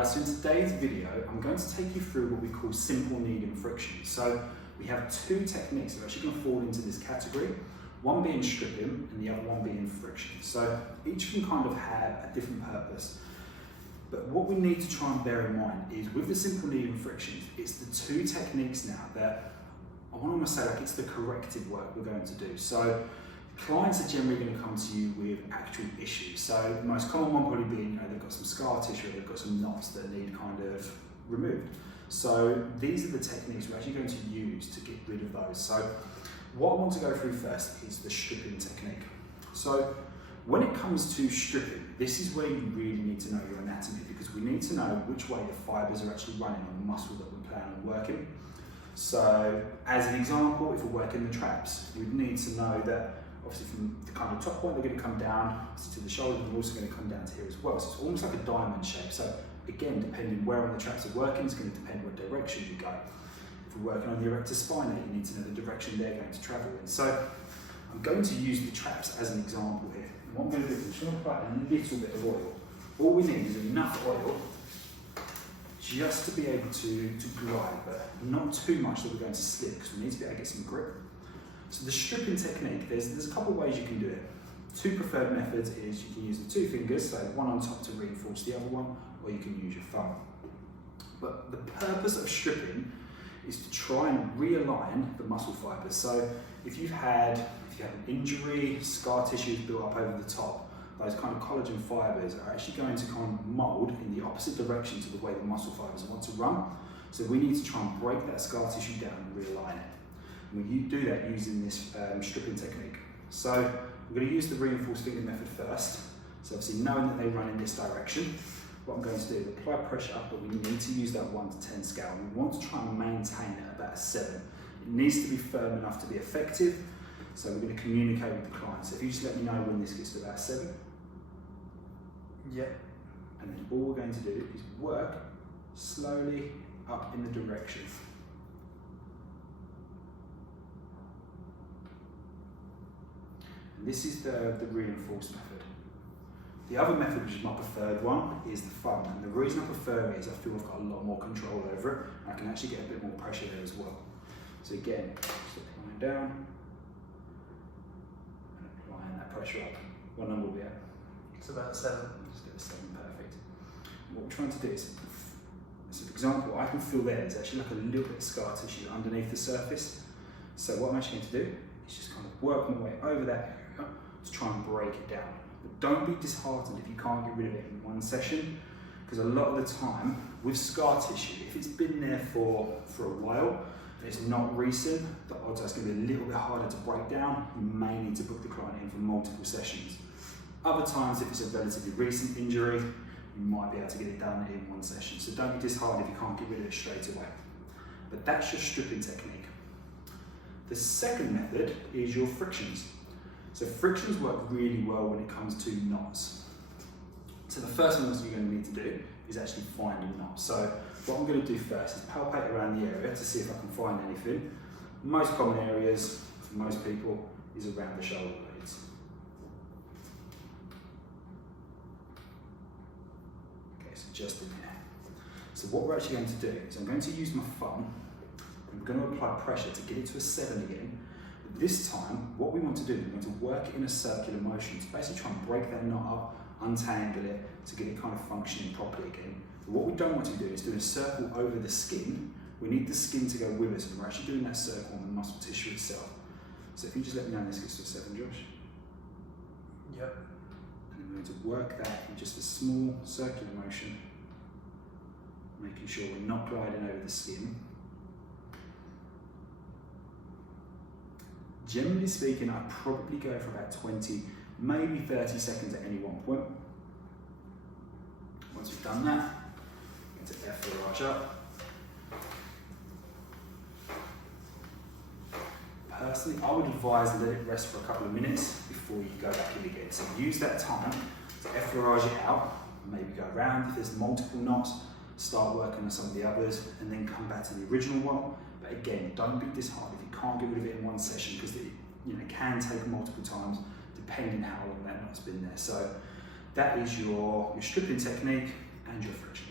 guys, so in today's video I'm going to take you through what we call simple kneading frictions. So we have two techniques that are actually going to fall into this category, one being stripping and the other one being friction. So each can kind of have a different purpose, but what we need to try and bear in mind is with the simple kneading frictions, it's the two techniques now that I want to almost say like it's the corrective work we're going to do. So clients are generally going to come to you with actual issues. So the most common one probably being, they've got some scar tissue, they've got some knots that need kind of removed. So these are the techniques we're actually going to use to get rid of those. So what I want to go through first is the stripping technique. So when it comes to stripping, this is where you really need to know your anatomy, because we need to know which way the fibres are actually running on the muscle that we plan on working. So as an example, if we're working the traps, we'd need to know that obviously from the kind of top point they're going to come down to the shoulder, but they're also going to come down to here as well. So it's almost like a diamond shape. So again, depending where on the traps are working, it's going to depend what direction you go. If we're working on the erector spinae, you need to know the direction they're going to travel in. So I'm going to use the traps as an example here. And what I'm going to do is I'm just going to apply a little bit of oil. All we need is enough oil just to be able to glide, but not too much that we're going to slip, because we need to be able to get some grip. So the stripping technique, there's a couple of ways you can do it. Two preferred methods is you can use the two fingers, so one on top to reinforce the other one, or you can use your thumb. But the purpose of stripping is to try and realign the muscle fibers. So if you have an injury, scar tissue is built up over the top, those kind of collagen fibers are actually going to kind of mold in the opposite direction to the way the muscle fibers want to run. So we need to try and break that scar tissue down and realign it. And we do that using this stripping technique. So we're going to use the reinforced finger method first. So obviously knowing that they run in this direction, what I'm going to do is apply pressure, but we need to use that 1 to 10 scale. We want to try and maintain it at about a 7. It needs to be firm enough to be effective. So we're going to communicate with the client. So if you just let me know when this gets to about 7. Yep. And then all we're going to do is work slowly up in the direction. And this is the reinforced method. The other method, which is my preferred one, is the thumb. And the reason I prefer it is I feel I've got a lot more control over it. I can actually get a bit more pressure there as well. So again, just applying down and applying that pressure up. What number will we at? It's about 7. Just get a 7, perfect. And what we're trying to do is, as an example, I can feel there's actually like a little bit of scar tissue underneath the surface. So what I'm actually going to do is just kind of work my way over that area to try and break it down. But don't be disheartened if you can't get rid of it in one session, because a lot of the time with scar tissue, if it's been there for a while and it's not recent, the odds are it's going to be a little bit harder to break down. You may need to book the client in for multiple sessions. Other times, if it's a relatively recent injury, you might be able to get it done in one session. So don't be disheartened if you can't get rid of it straight away. But that's your stripping technique. The second method is your frictions. So frictions work really well when it comes to knots. So the first thing that you're going to need to do is actually find a knot. So what I'm going to do first is palpate around the area to see if I can find anything. Most common areas for most people is around the shoulder blades. Okay, so just in here. So what we're actually going to do is I'm going to use my thumb. I'm going to apply pressure to get it to a 7 again. But this time, what we want to do is we're going to work it in a circular motion to basically try and break that knot up, untangle it, to get it kind of functioning properly again. But what we don't want to do is do a circle over the skin. We need the skin to go with us, and we're actually doing that circle on the muscle tissue itself. So if you just let me know when this gets to a 7, Josh. Yep. And we're going to work that in just a small circular motion, making sure we're not gliding over the skin. Generally speaking, I'd probably go for about 20, maybe 30 seconds at any one point. Once we've done that, I'm going to effleurage up. Personally, I would advise let it rest for a couple of minutes before you go back in again. So use that time to effleurage it out, maybe go around. If there's multiple knots, start working on some of the others, and then come back to the original one. But again, don't be disheartened if you can't get rid of it in one session, because it can take multiple times depending how long that knot's been there. So that is your stripping technique and your friction.